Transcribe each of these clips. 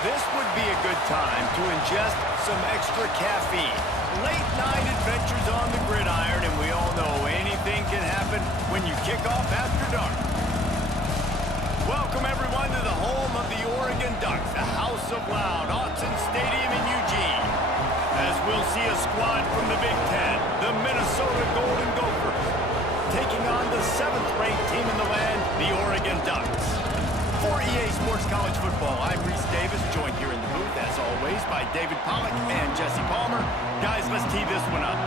This would be a good time to ingest some extra caffeine. Late night adventures on the gridiron, and we all know anything can happen when you kick off after dark. Welcome everyone to the home of the Oregon Ducks, the House of Loud, Autzen Stadium in Eugene. As we'll see a squad from the Big Ten, the Minnesota Golden Gophers, taking on the 7th-ranked team in the land, the Oregon Ducks. For EA Sports College Football, I'm Reese Davis, joined here in the booth, as always, by David Pollack and Jesse Palmer. Guys, let's tee this one up.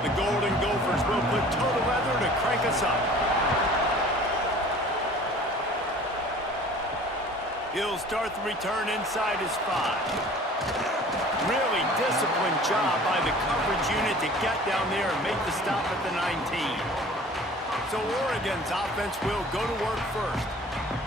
The Golden Gophers will put total leather to crank us up. He'll start the return inside his 5. Really disciplined job by the coverage unit to get down there and make the stop at the 19. So Oregon's offense will go to work first.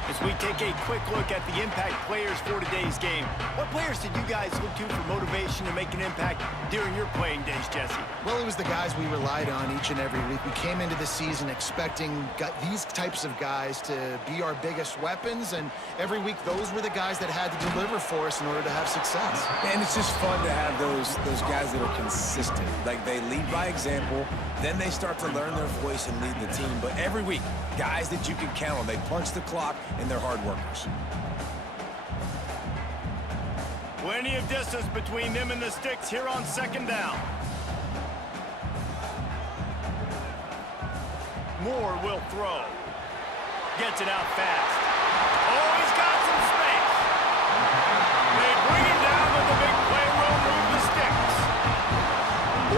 As we take a quick look at the impact players for today's game, what players did you guys look to for motivation to make an impact during your playing days, Jesse? Well, it was the guys we relied on each and every week. We came into the season expecting these types of guys to be our biggest weapons, and every week those were the guys that had to deliver for us in order to have success. And it's just fun to have those guys that are consistent. Like, they lead by example, then they start to learn their voice and lead the team. But every week, guys that you can count on, they punch the clock, and they're hard workers. Plenty of distance between them and the sticks here on 2nd down. Moore will throw. Gets it out fast. Oh, he's got some space. They bring him down, but the big play will move the sticks.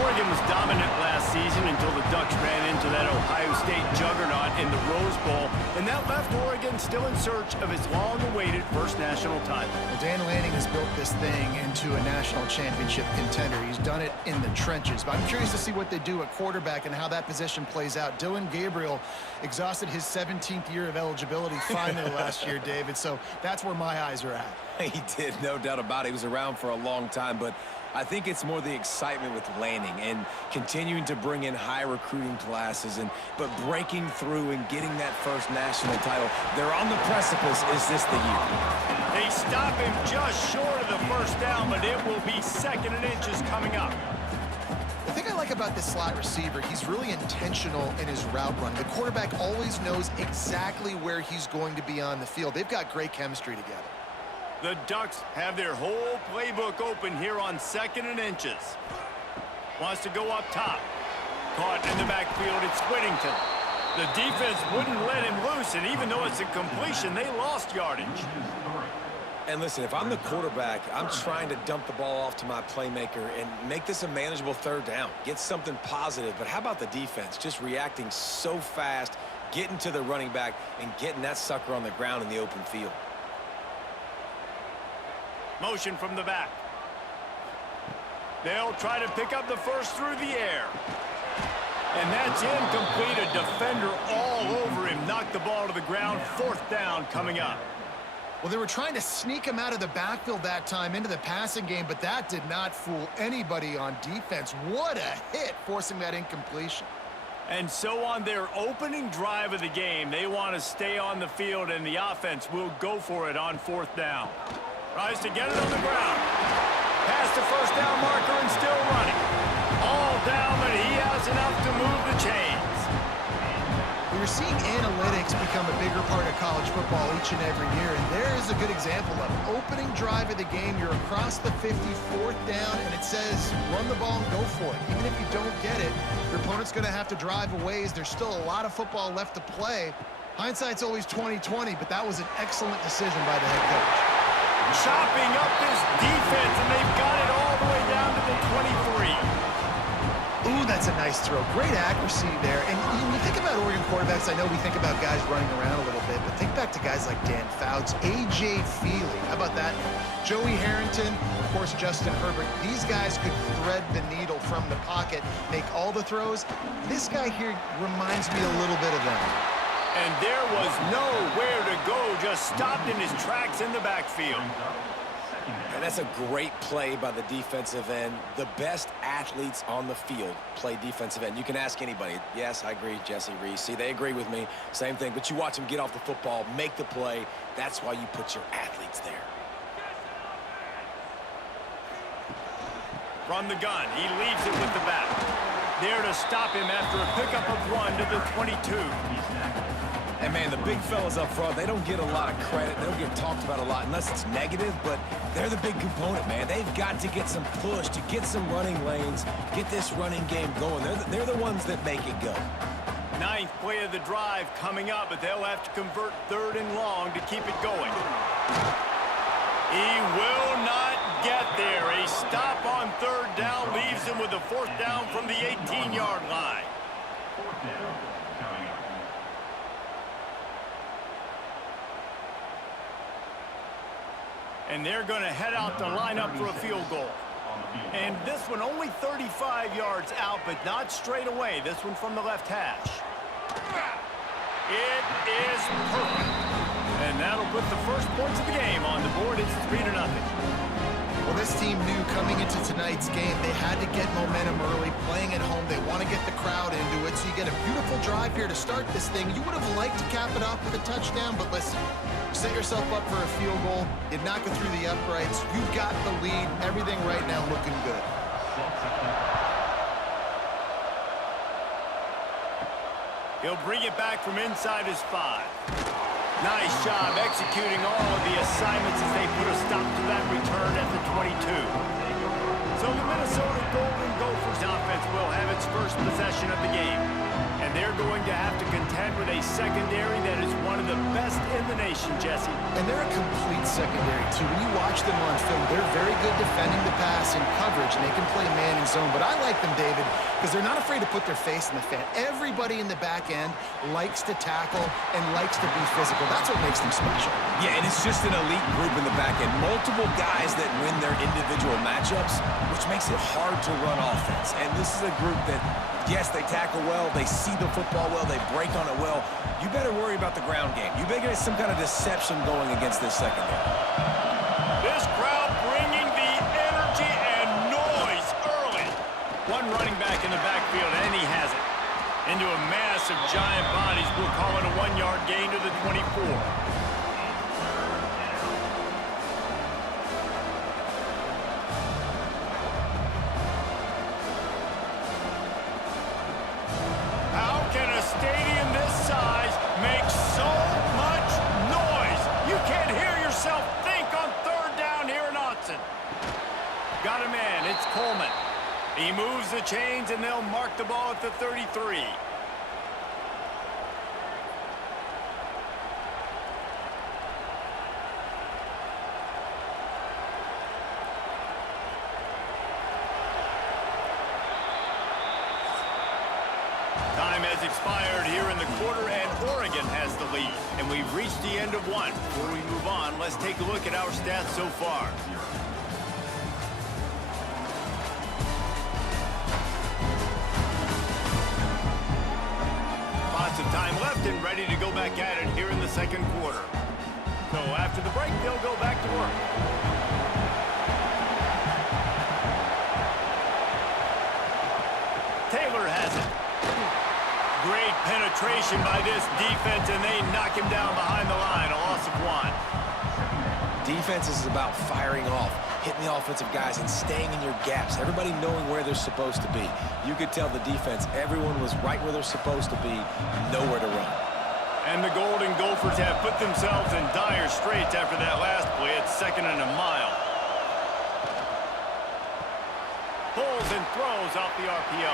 Oregon was dominant last season until the Ducks ran into that Ohio State juggernaut in the Rose Bowl, and that left Oregon still in search of its long-awaited first national title. Well, Dan Lanning has built this thing into a national championship contender. He's done it in the trenches, but I'm curious to see what they do at quarterback and how that position plays out. Dillon Gabriel exhausted his 17th year of eligibility finally last year, David, so that's where my eyes are at. He did, no doubt about it. He was around for a long time, but I think it's more the excitement with Lanning and continuing to bring in high recruiting classes, but breaking through and getting that first national title. They're on the precipice. Is this the year? They stop him just short of the first down, but it will be 2nd and inches coming up. The thing I like about this slot receiver, he's really intentional in his route run. The quarterback always knows exactly where he's going to be on the field. They've got great chemistry together. The Ducks have their whole playbook open here on 2nd and inches. Wants to go up top. Caught in the backfield, it's Whittington. The defense wouldn't let him loose, and even though it's a completion, they lost yardage. And listen, if I'm the quarterback, I'm trying to dump the ball off to my playmaker and make this a manageable 3rd down. Get something positive. But how about the defense? Just reacting so fast, getting to the running back, and getting that sucker on the ground in the open field. Motion from the back. They'll try to pick up the first through the air. And that's incomplete. A defender all over him. Knocked the ball to the ground. 4th down coming up. Well, they were trying to sneak him out of the backfield that time into the passing game, but that did not fool anybody on defense. What a hit, forcing that incompletion. And so on their opening drive of the game, they want to stay on the field, and the offense will go for it on 4th down. Tries to get it on the ground. Past the first down marker and still running. All down, but he has enough to move the chains. We're seeing analytics become a bigger part of college football each and every year, and there is a good example of it. Opening drive of the game, you're across the 50, 4th down, and it says run the ball and go for it. Even if you don't get it, your opponent's going to have to drive a ways. There's still a lot of football left to play. Hindsight's always 20/20, but that was an excellent decision by the head coach. Chopping up this defense, and they've got it all the way down to the 23. Ooh, that's a nice throw. Great accuracy there. And when you think about Oregon quarterbacks, I know we think about guys running around a little bit, but think back to guys like Dan Fouts, A.J. Feely. How about that? Joey Harrington, of course, Justin Herbert. These guys could thread the needle from the pocket, make all the throws. This guy here reminds me a little bit of them. And there was nowhere to go, just stopped in his tracks in the backfield. And that's a great play by the defensive end. The best athletes on the field play defensive end. You can ask anybody. Yes, I agree, Jesse Reese. See, they agree with me. Same thing. But you watch them get off the football, make the play. That's why you put your athletes there. From the gun, he leaves it with the back. There to stop him after a pickup of 1 to the 22. And, man, the big fellas up front, they don't get a lot of credit. They don't get talked about a lot unless it's negative, but they're the big component, man. They've got to get some push, to get some running lanes, get this running game going. They're the ones that make it go. 9th play of the drive coming up, but they'll have to convert 3rd and long to keep it going. He will not get there. A stop on 3rd down leaves him with a 4th down from the 18-yard line. And they're going to head out to line up for a field goal. And this one only 35 yards out, but not straight away. This one from the left hash. It is perfect. And that'll put the first points of the game on the board. It's 3-0. Well, this team knew coming into tonight's game they had to get momentum early, playing at home. They want to get the crowd into it, so you get a beautiful drive here to start this thing. You would have liked to cap it off with a touchdown, but listen, set yourself up for a field goal. You knock it through the uprights. You've got the lead. Everything right now looking good. He'll bring it back from inside his 5. Nice job executing all of the assignments as they put a stop to that return at the 22. So the Minnesota Golden Gophers offense will have its first possession of the game. And they're going to have to contend with a secondary that is one of the best in the nation, Jesse. And they're a complete secondary, too. When you watch them on film, they're very good defending the pass and coverage, and they can play man and zone. But I like them, David, because they're not afraid to put their face in the fan. Everybody in the back end likes to tackle and likes to be physical. That's what makes them special. Yeah, and it's just an elite group in the back end. Multiple guys that win their individual matchups, which makes it hard to run offense. And this is a group that, yes, they tackle well, they see the football well, they break on it well. You better worry about the ground game. You better get some kind of deception going against this secondary. This crowd bringing the energy and noise early. One running back in the backfield, and he has it. Into a mass of giant bodies, we'll call it a 1-yard gain to the 24. Stadium this size makes so much noise. You can't hear yourself think on 3rd down here in Autzen. Got a man. It's Coleman. He moves the chains, and they'll mark the ball at the 33. Time has expired here in the quarter, and Oregon has the lead. And we've reached the end of one. Before we move on, let's take a look at our stats so far. Lots of time left and ready to go back at it here in the second quarter. So after the break, they'll go back to work. Taylor has it. Great penetration by this defense, and they knock him down behind the line. A loss of 1. Defense is about firing off, hitting the offensive guys, and staying in your gaps. Everybody knowing where they're supposed to be. You could tell the defense, everyone was right where they're supposed to be, nowhere to run. And the Golden Gophers have put themselves in dire straits after that last play at 2nd and a mile. Pulls and throws off the RPO.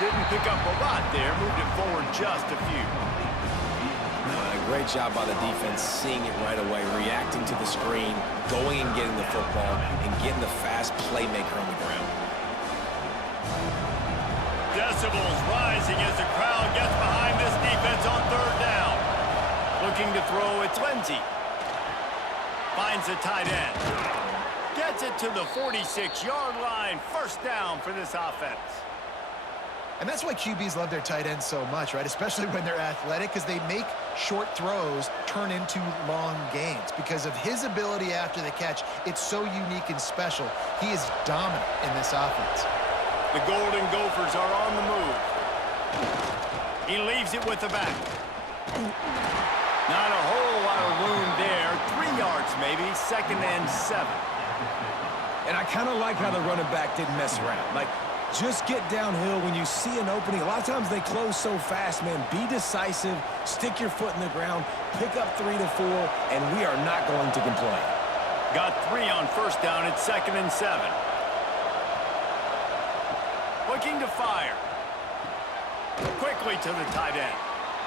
Didn't pick up a lot there, moved it forward just a few. Great job by the defense, seeing it right away, reacting to the screen, going and getting the football, and getting the fast playmaker on the ground. Decibels rising as the crowd gets behind this defense on 3rd down. Looking to throw, it's Lindsey. Finds the tight end. Gets it to the 46-yard line. 1st down for this offense. And that's why QBs love their tight ends so much, right? Especially when they're athletic, because they make short throws turn into long gains. Because of his ability after the catch, it's so unique and special. He is dominant in this offense. The Golden Gophers are on the move. He leaves it with the back. Not a whole lot of room there. 3 yards maybe, 2nd and 7. And I kind of like how the running back didn't mess around. Like, just get downhill when you see an opening. A lot of times they close so fast, man. Be decisive, stick your foot in the ground, pick up 3 to 4, and we are not going to complain. Got 3 on 1st down. It's 2nd and 7. Looking to fire. Quickly to the tight end.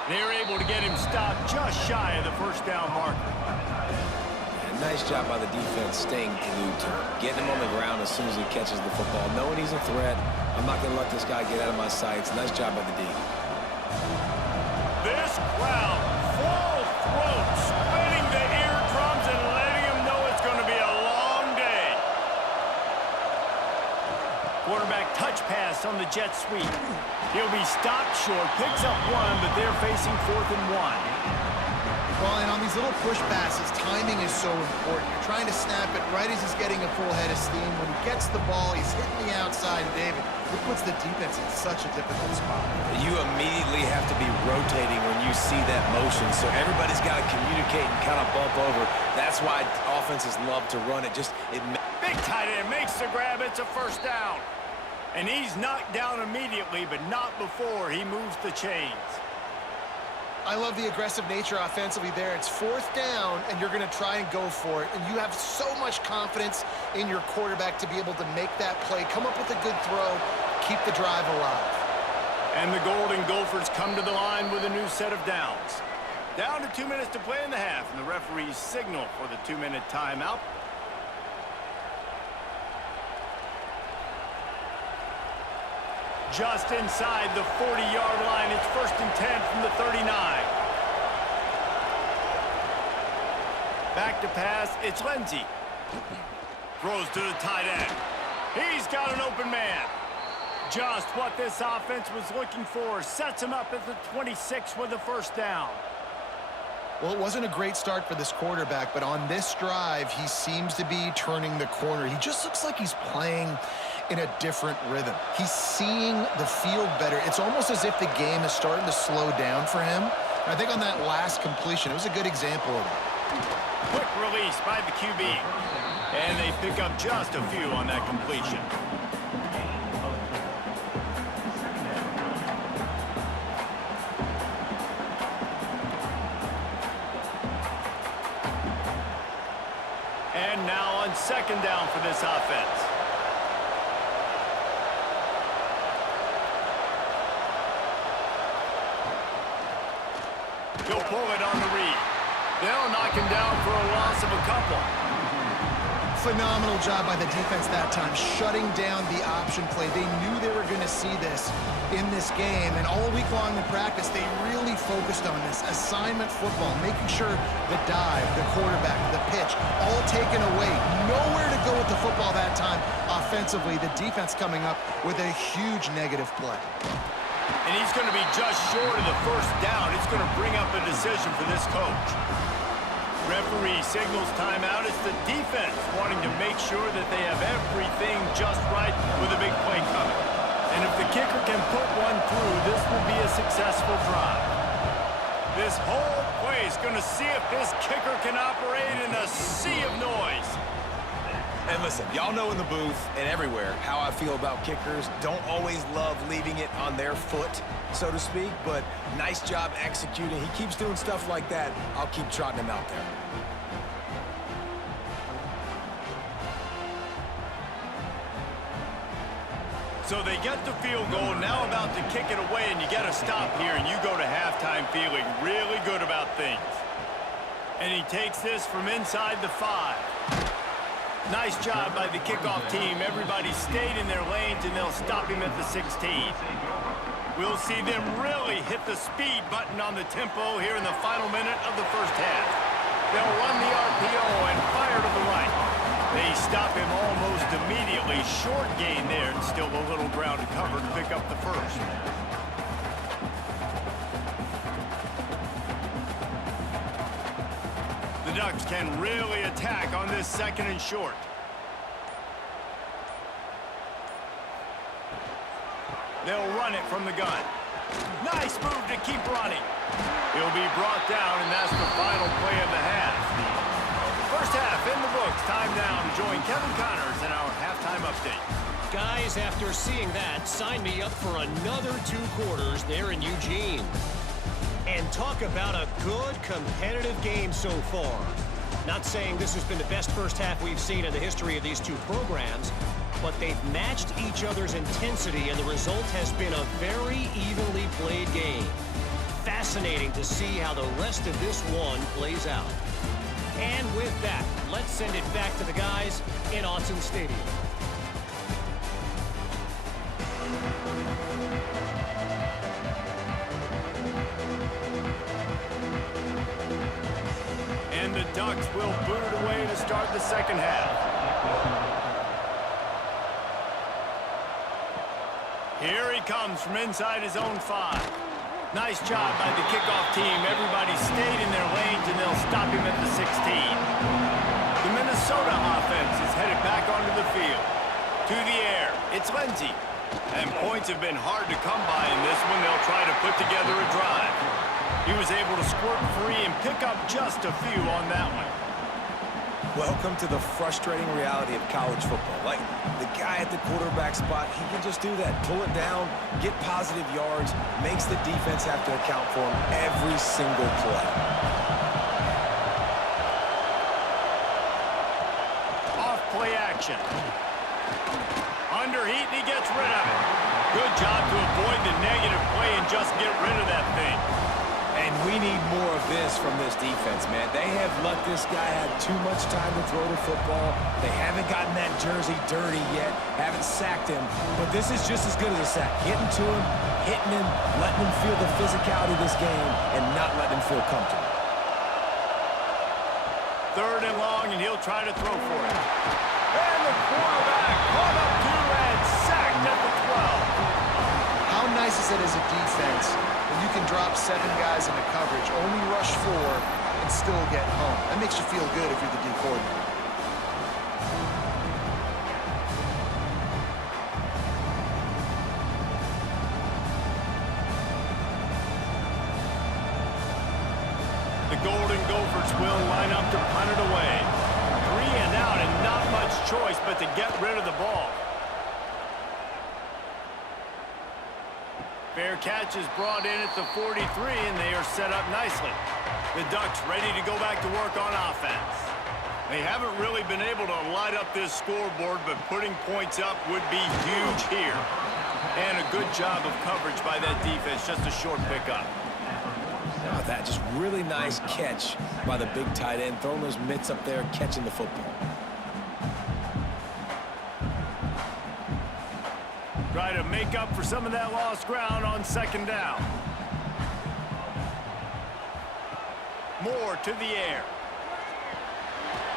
They're able to get him stopped just shy of the 1st down marker. Nice job by the defense staying glued to him, getting him on the ground as soon as he catches the football, knowing he's a threat. I'm not going to let this guy get out of my sights. Nice job by the D. This crowd, full throat, splitting the eardrums and letting him know it's going to be a long day. Quarterback touch pass on the jet sweep. He'll be stopped short, picks up 1, but they're facing 4th and 1. Well, and on these little push passes, timing is so important. You're trying to snap it right as he's getting a full head of steam. When he gets the ball, he's hitting the outside. David, it puts the defense in such a difficult spot. You immediately have to be rotating when you see that motion, so everybody's got to communicate and kind of bump over. That's why offenses love to run it. Big tight end makes the grab. It's a 1st down. And he's knocked down immediately, but not before he moves the chains. I love the aggressive nature offensively there. It's 4th down, and you're going to try and go for it. And you have so much confidence in your quarterback to be able to make that play, come up with a good throw, keep the drive alive. And the Golden Gophers come to the line with a new set of downs. Down to 2 minutes to play in the half, and the referees signal for the 2-minute timeout. Just inside the 40-yard line. It's 1st and 10 from the 39. Back to pass. It's Lindsey. Throws to the tight end. He's got an open man. Just what this offense was looking for. Sets him up at the 26 with the 1st down. Well, it wasn't a great start for this quarterback, but on this drive, he seems to be turning the corner. He just looks like he's playing in a different rhythm. He's seeing the field better. It's almost as if the game is starting to slow down for him. And I think on that last completion, it was a good example of it. Quick release by the QB. And they pick up just a few on that completion. And now on 2nd down for this offense. He'll pull it on the read. They'll knock him down for a loss of a couple. Phenomenal job by the defense that time, shutting down the option play. They knew they were going to see this in this game, and all week long in practice, they really focused on this assignment football, making sure the dive, the quarterback, the pitch, all taken away. Nowhere to go with the football that time offensively. The defense coming up with a huge negative play. And he's going to be just short of the 1st down. It's going to bring up a decision for this coach. Referee signals timeout. It's the defense wanting to make sure that they have everything just right with a big play coming. And if the kicker can put one through, this will be a successful drive. This whole play is going to see if this kicker can operate in a sea of noise. And listen, y'all know in the booth and everywhere how I feel about kickers. Don't always love leaving it on their foot, so to speak, but nice job executing. He keeps doing stuff like that. I'll keep trotting him out there. So they get the field goal, now about to kick it away, and you got to stop here, and you go to halftime feeling really good about things. And he takes this from inside the 5. Nice job by the kickoff team. Everybody stayed in their lanes, and they'll stop him at the 16. We'll see them really hit the speed button on the tempo here in the final minute of the 1st half. They'll run the RPO and fire to the right. They stop him almost immediately. Short gain there, and still a little ground to cover to pick up the first. The Ducks can really attack on this 2nd and short. They'll run it from the gun. Nice move to keep running. He'll be brought down, and that's the final play of the half. First half in the books. Time now to join Kevin Connors in our halftime update. Guys, after seeing that, sign me up for another 2 quarters there in Eugene. And talk about a good competitive game so far. Not saying this has been the best first half we've seen in the history of these 2 programs, but they've matched each other's intensity, and the result has been a very evenly played game. Fascinating to see how the rest of this one plays out. And with that, let's send it back to the guys in Autzen Stadium. And the Ducks will boot it away to start the second half. Here he comes from inside his own 5. Nice job by the kickoff team. Everybody stayed in their lanes, and they'll stop him at the 16. The Minnesota offense is headed back onto the field. To the air, it's Lindsey. And points have been hard to come by in this one. They'll try to put together a drive. He was able to squirt free and pick up just a few on that one. Welcome to the frustrating reality of college football. Like, the guy at the quarterback spot, he can just do that. Pull it down, get positive yards, makes the defense have to account for him every single play. Off play action. Under heat, and he gets rid of it. Good job to avoid the negative play and just get rid of that thing. And we need more of this from this defense, man. They have let this guy have too much time to throw the football. They haven't gotten that jersey dirty yet, haven't sacked him. But this is just as good as a sack. Getting to him, hitting him, letting him feel the physicality of this game, and not letting him feel comfortable. 3rd and long, and he'll try to throw for it. And the quarterback caught up to and sacked at the 12. How nice is it as a defense when you can drop 7 guys into coverage, only rush 4, and still get home? That makes you feel good if you're the D coordinator. The Golden Gophers will line up to punt it away. 3 and out, and not much choice but to get rid of the ball. Fair catch is brought in at the 43, and they are set up nicely. The Ducks ready to go back to work on offense. They haven't really been able to light up this scoreboard, but putting points up would be huge here. And a good job of coverage by that defense, just a short pickup. Now that just really nice catch by the big tight end, throwing those mitts up there, catching the football. Try to make up for some of that lost ground on 2nd down. Moore to the air.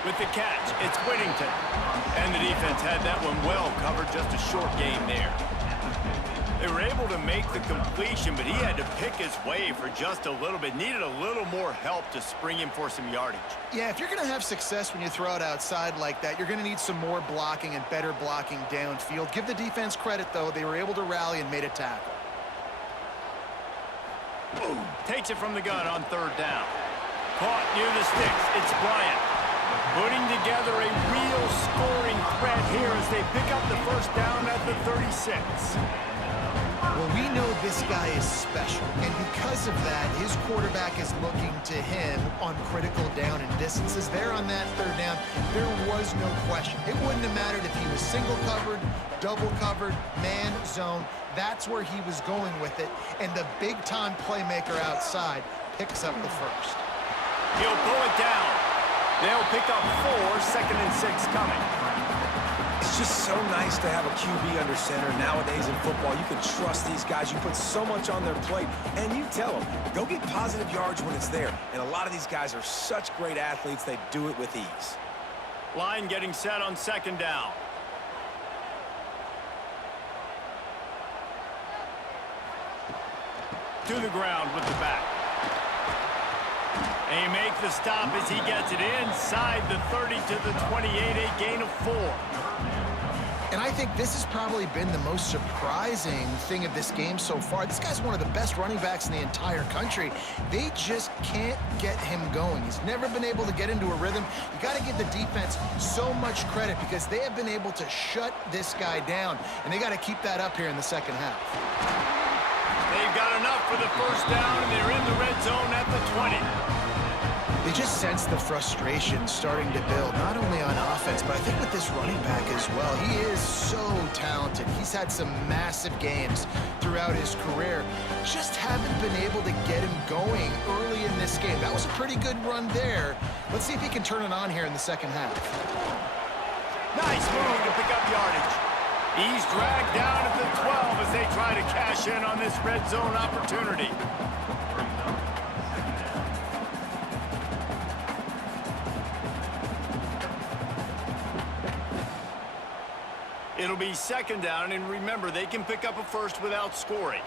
With the catch, it's Whittington. And the defense had that one well covered, just a short gain there. They were able to make the completion, but he had to pick his way for just a little bit. Needed a little more help to spring him for some yardage. Yeah, if you're going to have success when you throw it outside like that, you're going to need some more blocking and better blocking downfield. Give the defense credit, though. They were able to rally and made a tackle. Boom. Takes it from the gun on 3rd down. Caught near the sticks. It's Bryant. Putting together a real scoring threat here as they pick up the first down at the 36. Well, we know this guy is special, and because of that, his quarterback is looking to him on critical down and distances. There on that 3rd down, there was no question. It wouldn't have mattered if he was single covered, double covered, man, zone. That's where he was going with it, and the big-time playmaker outside picks up the first. He'll pull it down. They'll pick up 4, 2nd and 6 coming. It's just so nice to have a QB under center. Nowadays in football, you can trust these guys. You put so much on their plate, and you tell them, go get positive yards when it's there. And a lot of these guys are such great athletes, they do it with ease. Line getting set on second down. To the ground with the back. They make the stop as he gets it inside the 30 to the 28, a gain of 4. And I think this has probably been the most surprising thing of this game so far. This guy's one of the best running backs in the entire country. They just can't get him going. He's never been able to get into a rhythm. You got to give the defense so much credit because they have been able to shut this guy down, and they got to keep that up here in the second half. They've got enough for the first down, and they're in the red zone at the 20. They just sense the frustration starting to build, not only on offense, but I think with this running back as well. He is so talented. He's had some massive games throughout his career. Just haven't been able to get him going early in this game. That was a pretty good run there. Let's see if he can turn it on here in the second half. Nice move to pick up yardage. He's dragged down at the 12 as they try to cash in on this red zone opportunity. It'll be second down, and remember, they can pick up a first without scoring.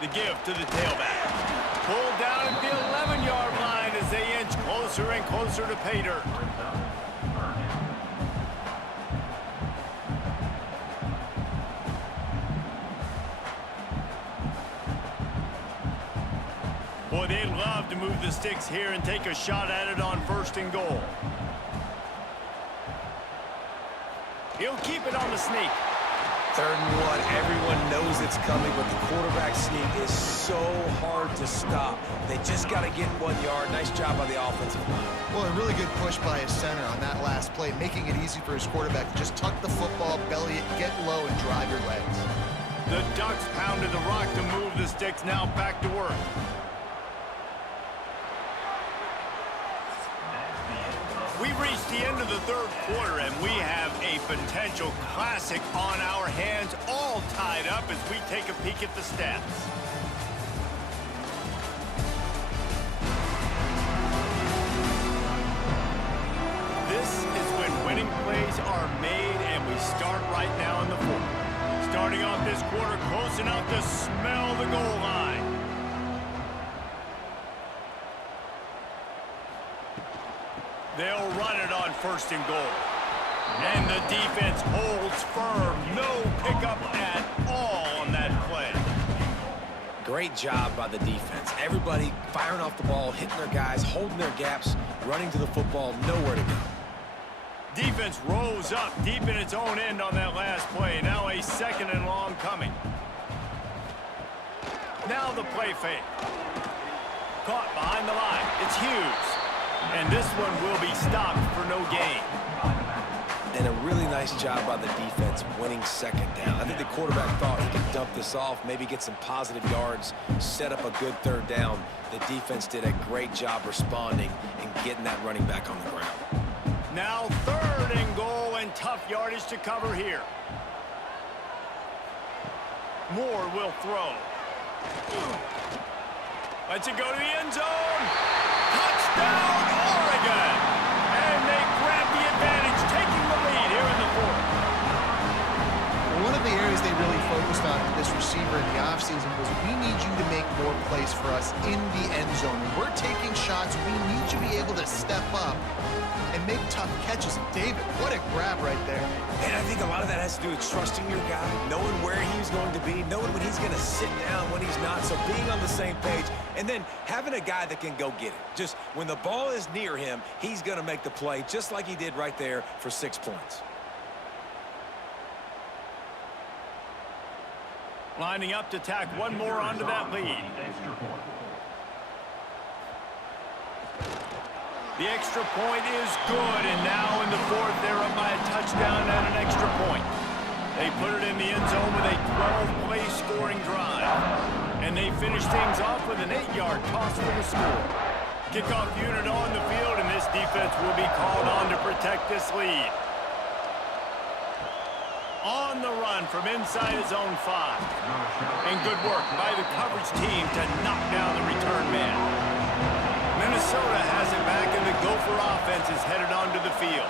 The give to the tailback. Pulled down at the 11-yard line as they inch closer and closer to pay dirt. Boy, they'd love to move the sticks here and take a shot at it on 1st and goal. He'll keep it on the sneak. 3rd and 1. Everyone knows it's coming, but the quarterback sneak is so hard to stop. They just got to get 1 yard. Nice job by the offensive line. Well, a really good push by his center on that last play, making it easy for his quarterback to just tuck the football, belly it, get low, and drive your legs. The Ducks pounded the rock to move the sticks. Now back to work. We've reached the end of the 3rd quarter, and we have a potential classic on our hands, all tied up as we take a peek at the stats. This is when winning plays are made, and we start right now in the 4th. Starting off this quarter close enough to smell the goal line. They'll run it on 1st and goal. And the defense holds firm. No pickup at all on that play. Great job by the defense. Everybody firing off the ball, hitting their guys, holding their gaps, running to the football, nowhere to go. Defense rose up deep in its own end on that last play. Now a 2nd and long coming. Now the play fake. Caught behind the line. It's Hughes. And this one will be stopped for no gain. And a really nice job by the defense winning 2nd down. I think the quarterback thought he could dump this off, maybe get some positive yards, set up a good 3rd down. The defense did a great job responding and getting that running back on the ground. Now 3rd and goal, and tough yardage to cover here. Moore will throw. Lets it go to the end zone. Touchdown, Oregon! And they grab the advantage, taking the lead here in the 4th. One of the areas they really focused on with this receiver in the offseason was we need you to make more plays for us in the end zone. When we're taking shots, we need you to be able to step up and make tough catches. David, what a grab right there. And I think a lot of that has to do with trusting your guy, knowing where he's going to be, knowing when he's going to sit down, when he's not, so being on the same page, and then having a guy that can go get it. Just when the ball is near him, he's going to make the play, just like he did right there for 6 points. Lining up to tack one more onto that lead. The extra point is good, and now in the 4th, they're up by a touchdown and an extra point. They put it in the end zone with a 12-play scoring drive. And they finish things off with an 8-yard toss for the score. Kickoff unit on the field, and this defense will be called on to protect this lead. On the run from inside his own 5. And good work by the coverage team to knock down the return man. Minnesota has it back in the goal offense is headed onto the field.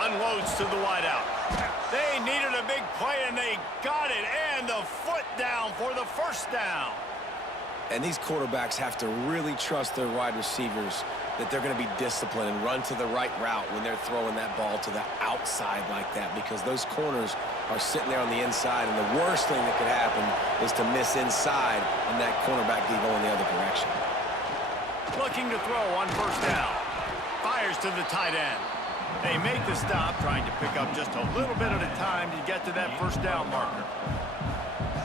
Unloads to the wideout. They needed a big play, and they got it. And the foot down for the first down. And these quarterbacks have to really trust their wide receivers that they're going to be disciplined and run to the right route when they're throwing that ball to the outside like that, because those corners are sitting there on the inside, and the worst thing that could happen is to miss inside and that cornerback be going the other direction. Looking to throw on first down. Fires to the tight end. They make the stop, trying to pick up just a little bit at a time to get to that first down marker.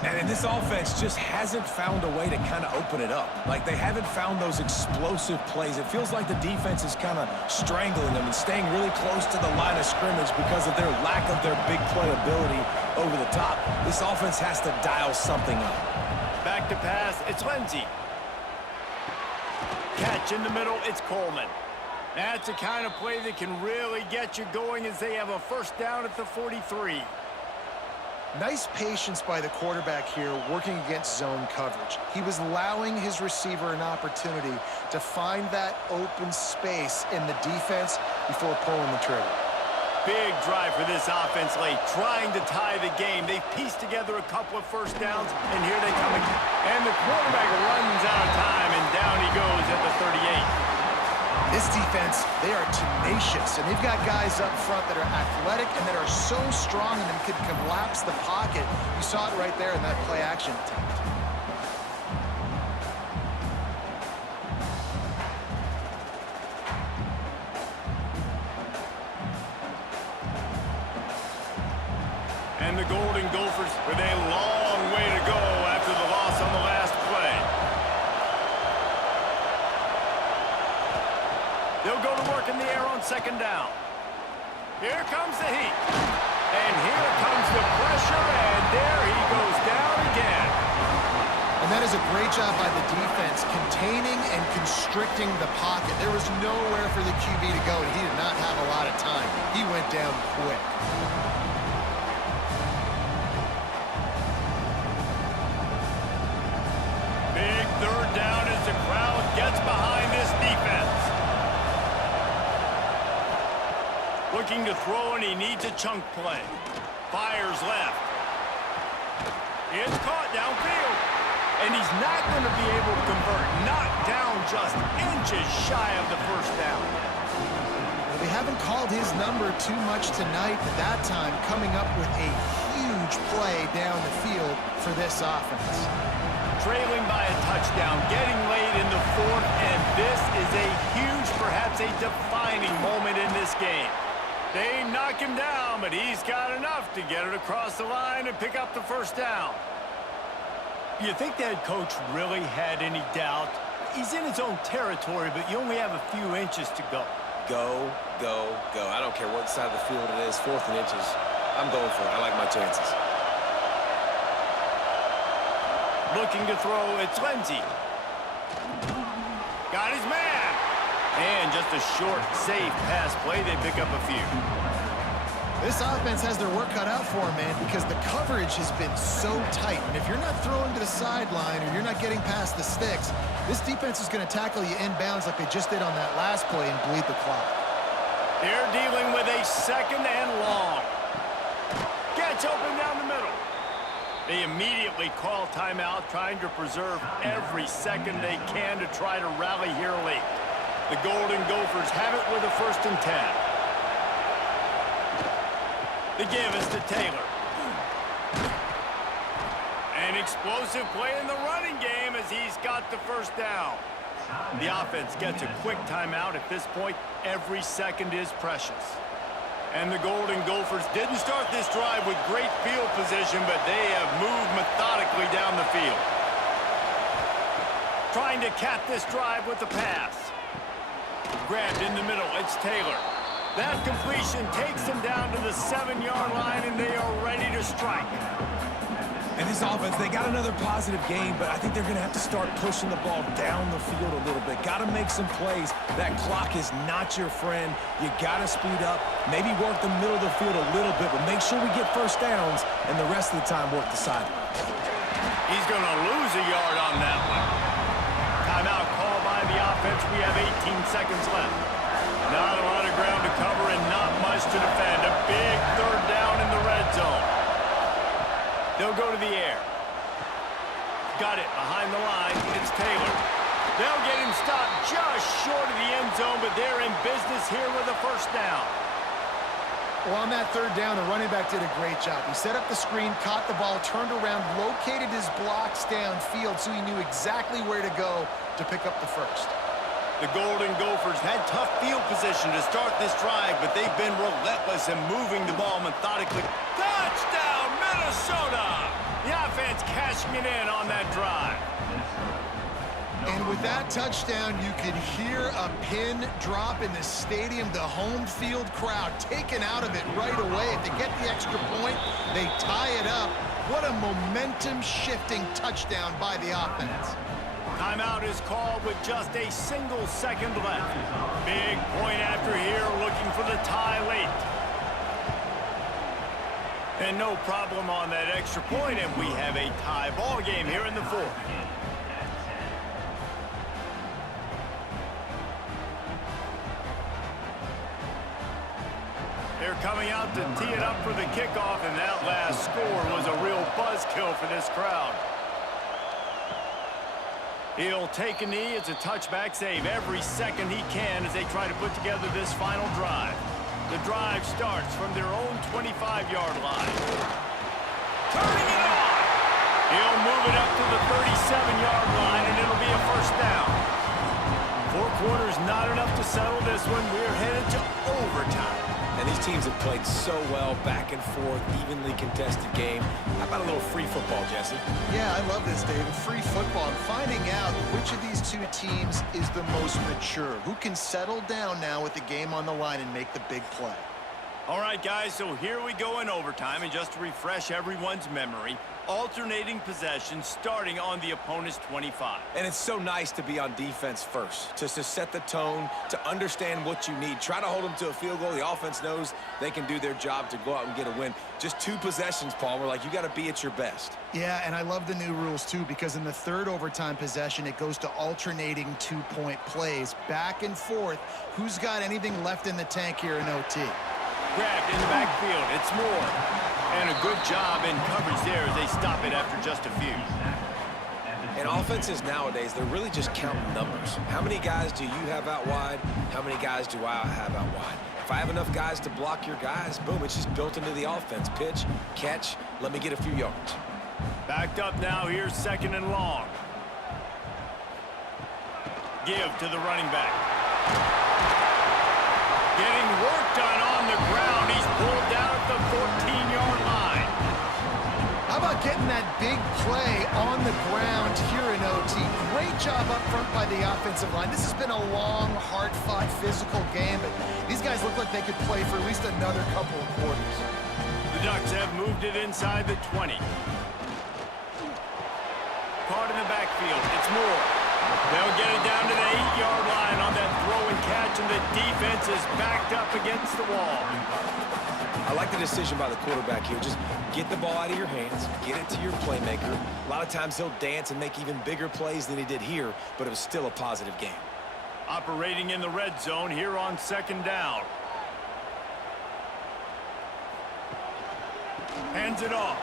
And this offense just hasn't found a way to kind of open it up. Like, they haven't found those explosive plays. It feels like the defense is kind of strangling them and staying really close to the line of scrimmage because of their lack of their big play ability over the top. This offense has to dial something up. Back to pass, it's Lindsey. Catch in the middle, it's Coleman. That's the kind of play that can really get you going as they have a first down at the 43. Nice patience by the quarterback here working against zone coverage. He was allowing his receiver an opportunity to find that open space in the defense before pulling the trigger. Big drive for this offense late, trying to tie the game. They've pieced together a couple of first downs, and here they come again. And the quarterback runs out of time, and down he goes at the 38. This defense, they are tenacious, and they've got guys up front that are athletic and that are so strong and can collapse the pocket. You saw it right there in that play action attempt. And the Golden Gophers with a long way to go after the loss on the last play. They'll go to work in the air on second down. Here comes the heat. And here comes the pressure, and there he goes down again. And that is a great job by the defense, containing and constricting the pocket. There was nowhere for the QB to go, and he did not have a lot of time. He went down quick. Big third down as the crowd gets behind this defense. Looking to throw, and he needs a chunk play. Fires left. It's caught downfield. And he's not going to be able to convert. Knocked down just inches shy of the first down. Well, they haven't called his number too much tonight, but that time coming up with a huge play down the field for this offense. Trailing by a touchdown, getting late in the fourth, and this is a huge, perhaps a defining moment in this game. They knock him down, but he's got enough to get it across the line and pick up the first down. You think that coach really had any doubt? He's in his own territory, but you only have a few inches to go. Go, go, go. I don't care what side of the field it is, 4th and inches. I'm going for it. I like my chances. Looking to throw, it's Lindsey. Got his man. And just a short, safe pass play. They pick up a few. This offense has their work cut out for them, man, because the coverage has been so tight. And if you're not throwing to the sideline or you're not getting past the sticks, this defense is going to tackle you inbounds like they just did on that last play and bleed the clock. They're dealing with a second and long. Gets open down the middle. They immediately call timeout, trying to preserve every second they can to try to rally here late. The Golden Gophers have it with a 1st and 10. The give is to Taylor. An explosive play in the running game as he's got the first down. The offense gets a quick timeout. At this point, every second is precious. And the Golden Gophers didn't start this drive with great field position, but they have moved methodically down the field. Trying to cap this drive with the pass. Grabbed in the middle, it's Taylor. That completion takes them down to the 7-yard line, and they are ready to strike. And this offense, they got another positive game, but I think they're going to have to start pushing the ball down the field a little bit. Got to make some plays. That clock is not your friend. You got to speed up, maybe work the middle of the field a little bit, but make sure we get first downs, and the rest of the time work the sidelines. He's going to lose a yard on that one. Timeout called by the offense. We have 18 seconds left. Not a lot of ground to cover and not much to defend. A big third down in the red zone. They'll go to the air. Got it behind the line. It's Taylor. They'll get him stopped just short of the end zone, but they're in business here with a first down. Well, on that third down, the running back did a great job. He set up the screen, caught the ball, turned around, located his blocks downfield so he knew exactly where to go to pick up the first. The Golden Gophers had tough field position to start this drive, but they've been relentless in moving the ball methodically. Touchdown, Minnesota! The offense cashing it in on that drive. And with that touchdown, you could hear a pin drop in the stadium. The home field crowd taken out of it right away. If they get the extra point, they tie it up. What a momentum-shifting touchdown by the offense. Timeout is called with just a single second left. Big point after here, looking for the tie late. And no problem on that extra point, and we have a tie ball game here in the fourth. They're coming out to tee it up for the kickoff, and that last score was a real buzzkill for this crowd. He'll take a knee. It's a touchback save every second he can as they try to put together this final drive. The drive starts from their own 25-yard line. Turning it on! He'll move it up to the 37-yard line, and it'll be a first down. 4 quarters not enough to settle this one. We're headed to overtime. And these teams have played so well, back and forth, evenly contested game. How about a little free football, Jesse? Yeah, I love this, David. Free football. And finding out which of these two teams is the most mature. Who can settle down now with the game on the line and make the big play. All right, guys, so here we go in overtime. And just to refresh everyone's memory, alternating possession starting on the opponent's 25. And it's so nice to be on defense first, just to set the tone, to understand what you need. Try to hold them to a field goal. The offense knows they can do their job to go out and get a win. Just 2 possessions, Palmer. Like, you got to be at your best. Yeah, and I love the new rules, too, because in the third overtime possession, it goes to alternating 2-point plays. Back and forth. Who's got anything left in the tank here in OT? Grabbed in the backfield. It's Moore. And a good job in coverage there as they stop it after just a few. And offenses nowadays, they're really just counting numbers. How many guys do you have out wide? How many guys do I have out wide? If I have enough guys to block your guys, boom, it's just built into the offense. Pitch, catch, let me get a few yards. Backed up now. Here's 2nd and long. Give to the running back. Getting work done on the ground. He's pulled down at the 14-yard line. How about getting that big play on the ground here in OT? Great job up front by the offensive line. This has been a long, hard-fought, physical game, but these guys look like they could play for at least another couple of quarters. The Ducks have moved it inside the 20. Caught in the backfield. It's Moore. They'll get it down to the 8-yard line on that throw and catch, and the defense is backed up against the wall. I like the decision by the quarterback here. Just get the ball out of your hands, get it to your playmaker. A lot of times he'll dance and make even bigger plays than he did here, but it was still a positive game. Operating in the red zone here on 2nd down. Hands it off.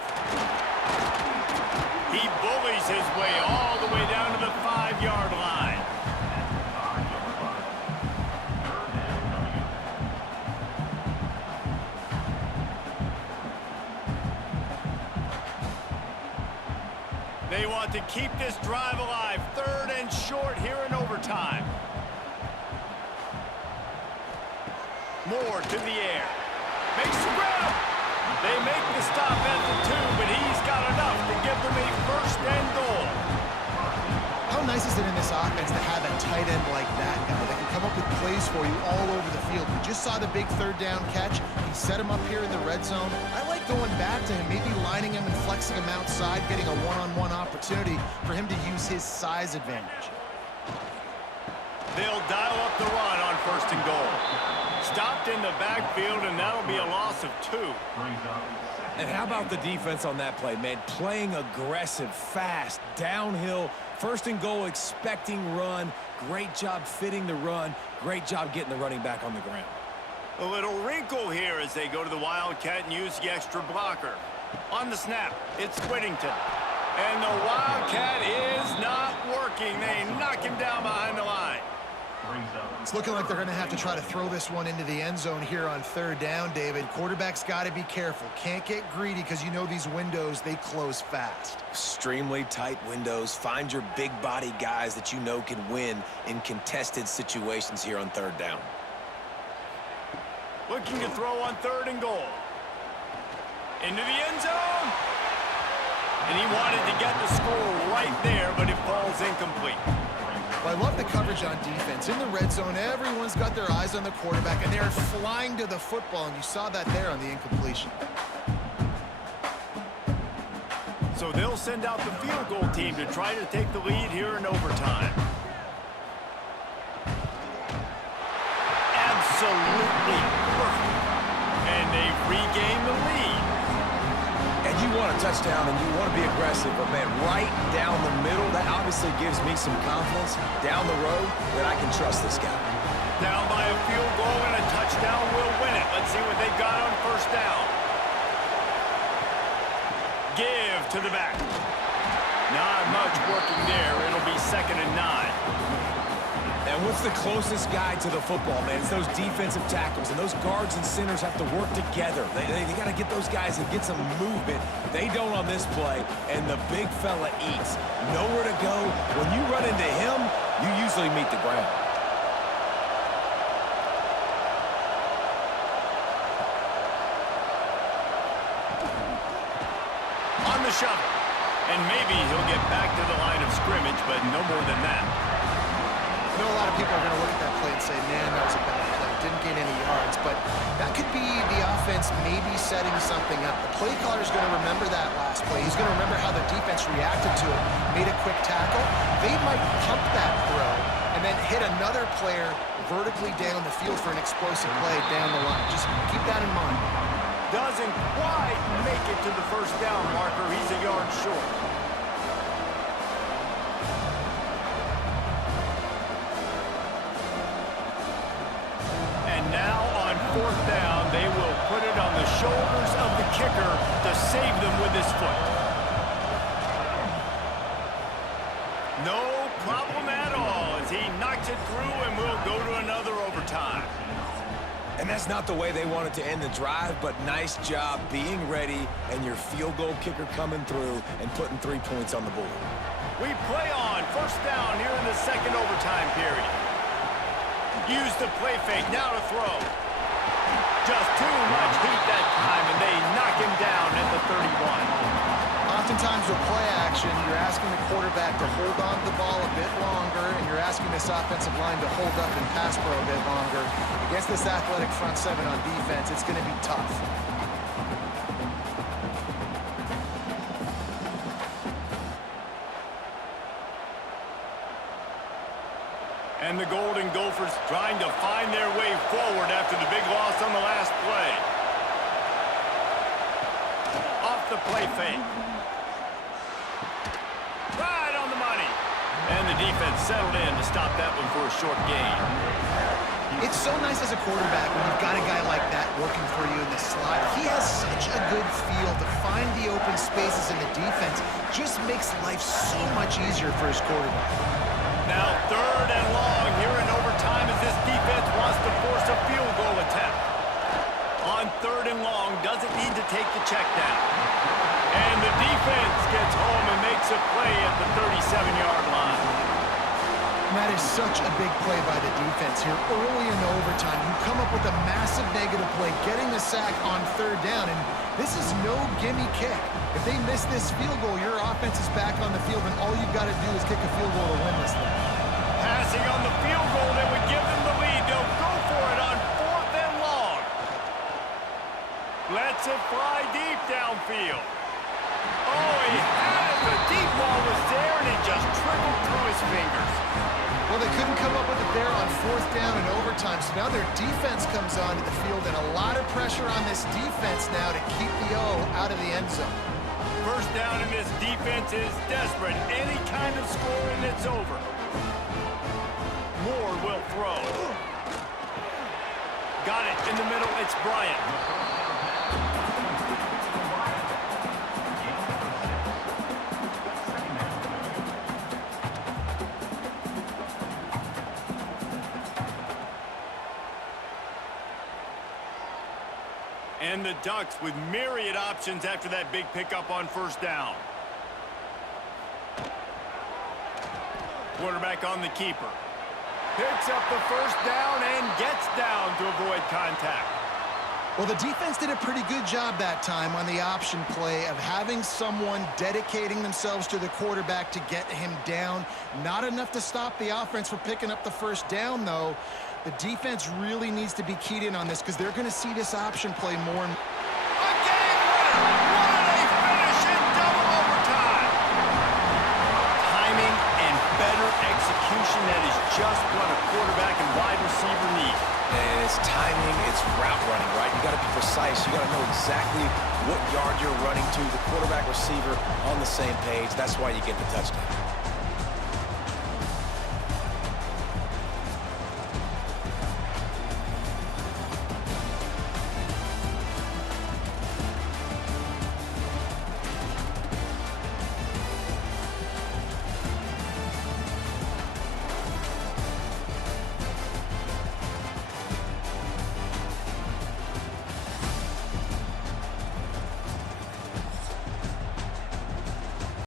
He bullies his way all the way down to the 5-yard line. They want to keep this drive alive. 3rd and short here in overtime. Moore to the air. Makes the grab. They make the stop at the 2, but he's got enough to give them a 1st and goal. How nice is it in this offense to have a tight end like that guy that can come up with plays for you all over the field? We just saw the big 3rd down catch. He set him up here in the red zone. I like going back to him, maybe lining him and flexing him outside, getting a one-on-one opportunity for him to use his size advantage. They'll dial up the run on 1st and goal. Stop stopped in the backfield, and that'll be a loss of 2. And how about the defense on that play, man? Playing aggressive, fast, downhill, first and goal, expecting run. Great job fitting the run. Great job getting the running back on the ground. A little wrinkle here as they go to the Wildcat and use the extra blocker. On the snap, it's Whittington. And the Wildcat is not working. They knock him down behind the line. It's looking like they're going to have to try to throw this one into the end zone here on 3rd down, David. Quarterback's got to be careful. Can't get greedy because you know these windows, they close fast. Extremely tight windows. Find your big body guys that you know can win in contested situations here on 3rd down. Looking to throw on 3rd and goal. Into the end zone. And he wanted to get the score right there, but it falls incomplete. Well, I love the coverage on defense. In the red zone, everyone's got their eyes on the quarterback, and they're flying to the football, and you saw that there on the incompletion. So they'll send out the field goal team to try to take the lead here in overtime. Absolutely perfect. And they've regained the lead. And you want a touchdown and you want to be aggressive, but man, right down the middle, that obviously gives me some confidence down the road that I can trust this guy. Down by a field goal and a touchdown will win it. Let's see what they got on 1st down. Give to the back. Not much working there. It'll be 2nd and 9. And what's the closest guy to the football, man? It's those defensive tackles, and those guards and centers have to work together. They got to get those guys and get some movement. They don't on this play, and the big fella eats. Nowhere to go. When you run into him, you usually meet the ground. On the shove. And maybe he'll get back to the line of scrimmage, but no more than that. I know a lot of people are going to look at that play and say, man, that was a bad play. Didn't gain any yards, but that could be the offense maybe setting something up. The play caller's going to remember that last play. He's going to remember how the defense reacted to it, made a quick tackle. They might pump that throw and then hit another player vertically down the field for an explosive play down the line. Just keep that in mind. Doesn't quite make it to the 1st down marker. He's a yard short. Now on 4th down, they will put it on the shoulders of the kicker to save them with his foot. No problem at all as he knocks it through and will go to another overtime. And that's not the way they wanted to end the drive, but nice job being ready and your field goal kicker coming through and putting 3 points on the board. We play on 1st down here in the 2nd overtime period. Use the play fake, now to throw. Just too much heat that time, and they knock him down at the 31. Oftentimes with play action, you're asking the quarterback to hold on to the ball a bit longer, and you're asking this offensive line to hold up and pass pro a bit longer. Against this athletic front 7 on defense, it's going to be tough. And the Golden Gophers trying to find their way forward after the big loss on the last play. Off the play fake. Right on the money. And the defense settled in to stop that one for a short gain. It's so nice as a quarterback when you've got a guy like that working for you in the slot. He has such a good feel to find the open spaces in the defense. Just makes life so much easier for his quarterback. Now 3rd and long here in overtime as this defense wants to force a field goal attempt. On 3rd and long, doesn't need to take the check down. And the defense gets home and makes a play at the 37-yard line. And that is such a big play by the defense here early in overtime. You come up with a massive negative play, getting the sack on 3rd down, and this is no gimme kick. If they miss this field goal, your offense is back on the field, and all you've got to do is kick a field goal to win this thing. Passing on the field goal that would give them the lead. They'll go for it on 4th and long. Lets it fly deep downfield. Oh, he had it. The deep ball was there, and it just trickled through his fingers. Well, they couldn't come up with it there on 4th down and overtime, so now their defense comes onto the field, and a lot of pressure on this defense now to keep the O out of the end zone. First down, and this defense is desperate. Any kind of scoring, it's over. Moore will throw. Got it in the middle. It's Bryant. And the Ducks with myriad options after that big pickup on first down. Quarterback on the keeper. Picks up the first down and gets down to avoid contact. Well, the defense did a pretty good job that time on the option play of having someone dedicating themselves to the quarterback to get him down. Not enough to stop the offense from picking up the first down, though. The defense really needs to be keyed in on this because they're going to see this option play more. A game winner! What a finish in double overtime! Timing and better execution, that is just what a quarterback and wide receiver need. And it's timing, it's route running, right? You got to be precise. You got to know exactly what yard you're running to. The quarterback receiver on the same page. That's why you get the touchdown.